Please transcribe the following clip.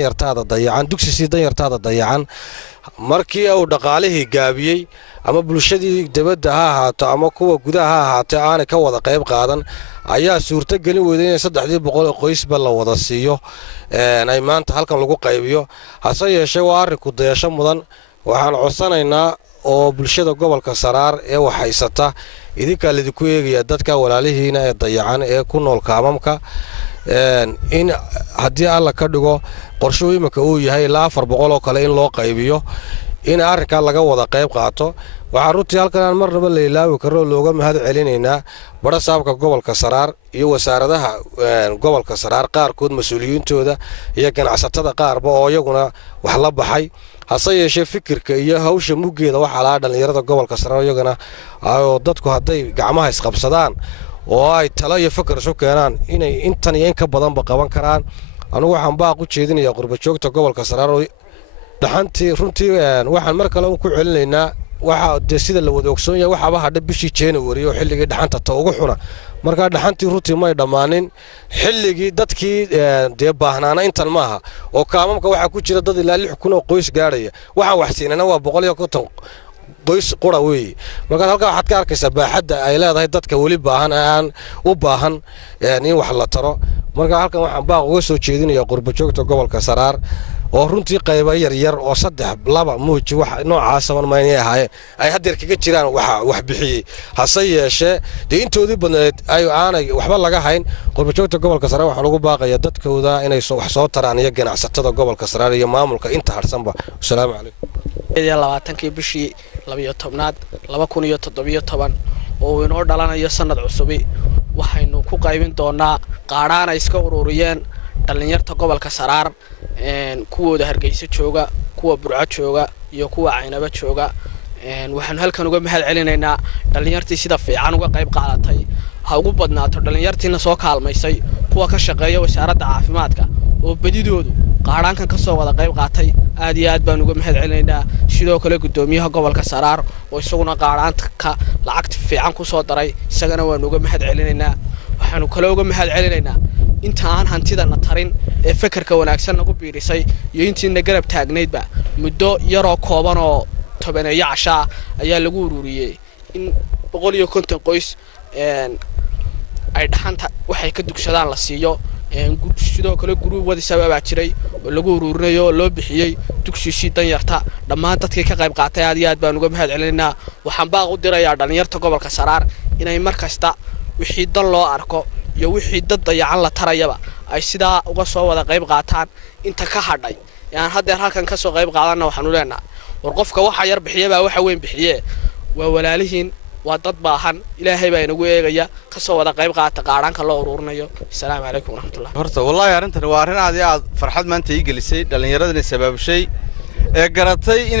yartaada dayacan dugsiisii dan yartaada dayacan markii uu dhaqaalihii gaabiyey ama bulshadii dibadda ha ahaato ama kuwa gudaha ha ahaatee aanay ka wada qayb qaadan ayaa suurto gelin weyday in 300 qoysba la wada siiyo ay maanta halkan lagu qaybiyo hase yeeshee waa arinku dayasho mudan waxaan codsanaynaa oo bulshada gobolka Saraar ee waxaysata idinka lidinku eegaya dadka walaalihiina ee dayacan ee ku nool kaamamka in haddii alla ka dhigo qorshooyinka uu yahay ilaa 400 oo kale in loo qaybiyo in arrinka laga wada qayb qaato waxa runtii halkan marnaba la ilaawi karo looga mahad celinaynaa bada saabka gobolka Saraar iyo wasaaradaha gobolka Saraar qaarkood mas'uuliyiintooda iyo ganacsatada qaarba oo iyaguna wax la baxay hase yeeshee fikirka iyo hawsha mugeeda waxa la dhalinyarada gobolka Saraar iyagana oo dadku haday gacmaha isqabsadaan oo ay talo iyo fikir soo keenaan inay intan iyo in ka badanba qaban karaan anigu waxaan baaq u jeedinayaa qurba joogta gobolka Saraar oo dhaxantii runtii waxaan mar kale ku celinaynaa waxa sida la wada ogsoon yahay waxaba hadda bishii January oo xilligii dhaxanta ta ugu xuna marka dhaxantii runtii may dhamaanin xilligii dadkii baahnaana intan maaha oo kaamamka waxa ku jira dad ilaa 6,000 oo qoys gaaraya waxaan wax siinana waa 150 qoys qura weey marka halka waxaad ka arkaysaa baaxadda ay leedahay dadka wali baahan aan u baahan in wax la taro marka halkan waxaan baaq uga soo jeedinayaa qurba joogta gobolka Saraar oo runtii qayb yar oo 3-2 muuji wax noocaas ah ma yahay ay hadeer kaga jiraan wax bixiyay hase yeeshee intoodii badneed ay aanay waxba laga hayn qurba joogta gobolka Saraar waxa lagu baaqayaa dadkooda inay wax soo taraan iyo ganacsatada gobolka Saraar iyo maamulka inta harsanba assalaamu calaykum 20 bishii 12 2017 oo inoo dhalanayo sanad cusub waxaynu ku qaybin doonaa qaaraan ay iska ururiyeen dhalinyarta gobolka Saraar kuwooda Hargeysa jooga kuwa Burco jooga iyo kuwa Caynaba jooga waxaan halkan uga mahad celinaynaa dhalinyartii sida fiican uga qayb qaadatay ha ugu badnaato dhalinyartiina soo kaalmaysay kuwa ka shaqeeya wasaaradda caafimaadka oo badidoodu qaaraankan ka soo wada qayb qaatay aad iyo aad baan uga mahad celinaynaa sidoo kale gudoomiyaha gobolka Saraar oo isaguna qaaraanka lacag fiican ku soo daray isagana waan uga mahad celinaynaa waxaanu kale uga mahad celinaynaa inta aan hantidana tarin ee fikirka wanaagsan nagu biirisay iyo intiina garab taagneedba muddo yar oo kooban oo 10 casha ayaa lagu ururiyay in 150 qoys ay dhaxanta waxay ka dugsadaan la siiyo sidoo kale group wadi sababa jiray oo lagu ururinayo loo bixiyay dugsiisi dan yarta dhammaan dadkii ka qayb qaatay aad iyo aad baan uga mahad celinaynaa waxaan baaq u dirayaa dhalinyarta gobolka Saraar inay markasta wixii dan loo arko iyo wixii dad dayacan la tarayaba ay sida uga soo wada qayb qaataan inta ka hadhay yaan hadeer halkan ka soo qayb qaadana waxaan u leenahay war qofka waxa yar bixiyaba waxa weyn bixiye waa walaalihiin waa dad baahan ilaahay baa inagu eegaya ka soo wada qayb qaata qaaraanka loo ururinayo assalaamu calaykum waraxmatullaah horta wallahi arintan waa arin aad farxad maanta ii gelisay dhalinyaradana sababshay ee garatay